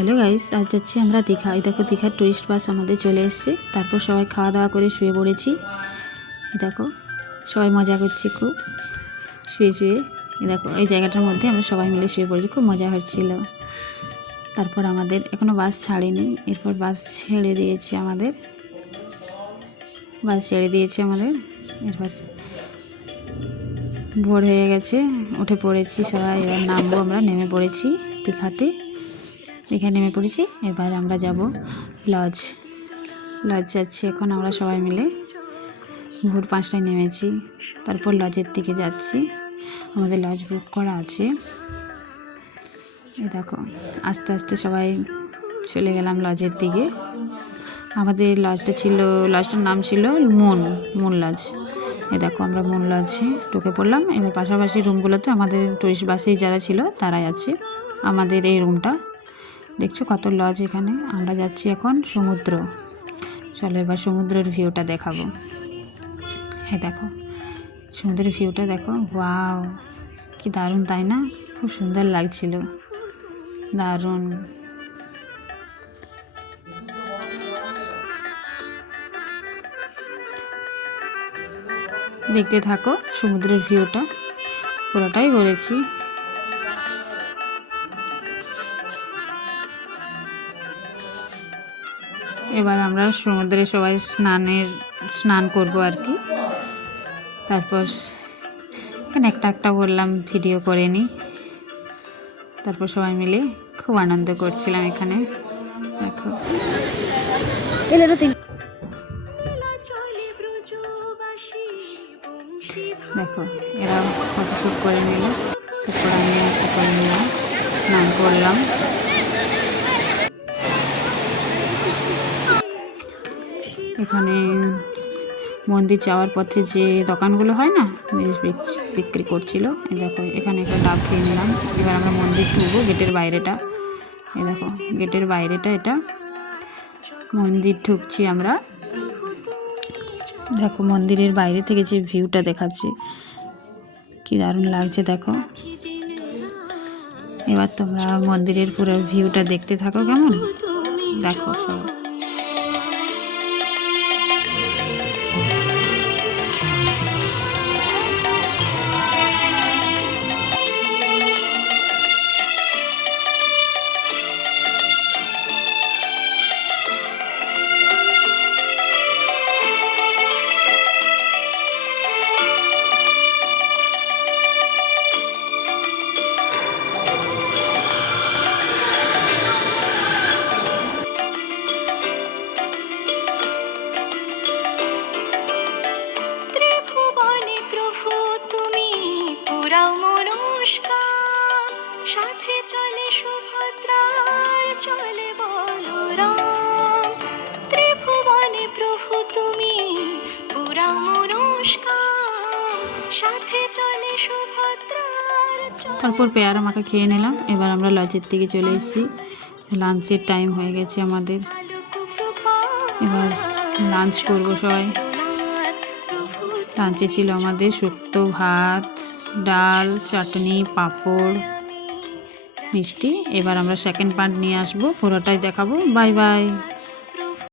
Hello guys, আজ যাচ্ছি আমরা দীঘা। এই দেখো দীঘার টুরিস্ট বাস আমাদের চলে এসছে। তারপর সবাই খাওয়া দাওয়া করে শুয়ে পড়েছি। এই দেখো সবাই মজা করছি খুব শুয়ে শুয়ে। এই দেখো এই জায়গাটার মধ্যে আমরা সবাই মিলে শুয়ে পড়েছি, খুব মজা হচ্ছিল। তারপর আমাদের এখনও বাস ছাড়েনি, এরপর বাস ছেড়ে দিয়েছে আমাদের। এরপর ভোর হয়ে গেছে, উঠে পড়েছি সবাই। এবার নামবো, আমরা নেমে পড়েছি দীঘাতে। এখানে নেমে পড়েছি। এবার আমরা যাব লজ যাচ্ছি এখন আমরা সবাই মিলে। ভোর 5টায় নেমেছি, তারপর লজের দিকে যাচ্ছি। আমাদের লজ বুক করা আছে। এই দেখো আস্তে আস্তে সবাই চলে গেলাম লজের দিকে। আমাদের লজটার নাম ছিল মুন লজ। এই দেখো আমরা মুন লজে ঢুকে পড়লাম। এবার পাশাপাশি রুমগুলোতে আমাদের টুরিস্ট বাসে যারা ছিল তারাই আছে। আমাদের এই রুমটা দেখছো কত লজ এখানে। আমরা যাচ্ছি এখন সমুদ্র। চলো এবার সমুদ্রের ভিউটা দেখাবো। হ্যাঁ দেখো সমুদ্রের ভিউটা দেখো, ওয়াও কি দারুণ, তাই না? খুব সুন্দর লাগছিল, দারুণ। দেখতে থাকো সমুদ্রের ভিউটা, পুরোটাই ঘুরেছি। এবার আমরা সমুদ্রে সবাই স্নান করব আর কি। তারপর এখানে একটা বললাম ভিডিও করে নিই। তারপর সবাই মিলে খুব আনন্দ করছিলাম এখানে। দেখো এরা ফটোশ্যুট করে নিল, তারপর আমি একটা করে নিলাম, স্নান করলাম। এখানে মন্দির যাওয়ার পথে যে দোকানগুলো হয় না, জিনিস বিক্রি করছিল। দেখো এখানে একটা ডাব খেয়ে নিলাম। এবার আমরা মন্দির ঢুকবো। গেটের বাইরেটা, এই দেখো গেটের বাইরেটা, এটা মন্দির ঢুকছি আমরা। দেখো মন্দিরের বাইরে থেকে যে ভিউটা দেখাচ্ছি, কি দারুণ লাগছে দেখো। এবার তোমরা মন্দিরের পুরো ভিউটা দেখতে থাকো কেমন, দেখো সব। সাথে চলে সুভদ্রার, চলে বলরাম। ত্রিভুবনে প্রভু তুমি পুরা মনস্কাম, সাথে চলে সুভদ্রার। তারপর পেয়ারা মাখা খেয়ে নিলাম। এবার আমরা লজের দিকে চলে এসেছি। লাঞ্চের টাইম হয়ে গেছে আমাদের। এবার লাঞ্চ করবো সবাই। লাঞ্চে ছিল আমাদের শুক্তো, ভাত, ডাল, চাটনি, পাঁপড়, মিষ্টি। এবার আমরা সেকেন্ড পার্ট নিয়ে আসবো, পুরোটাই দেখাবো। Bye bye.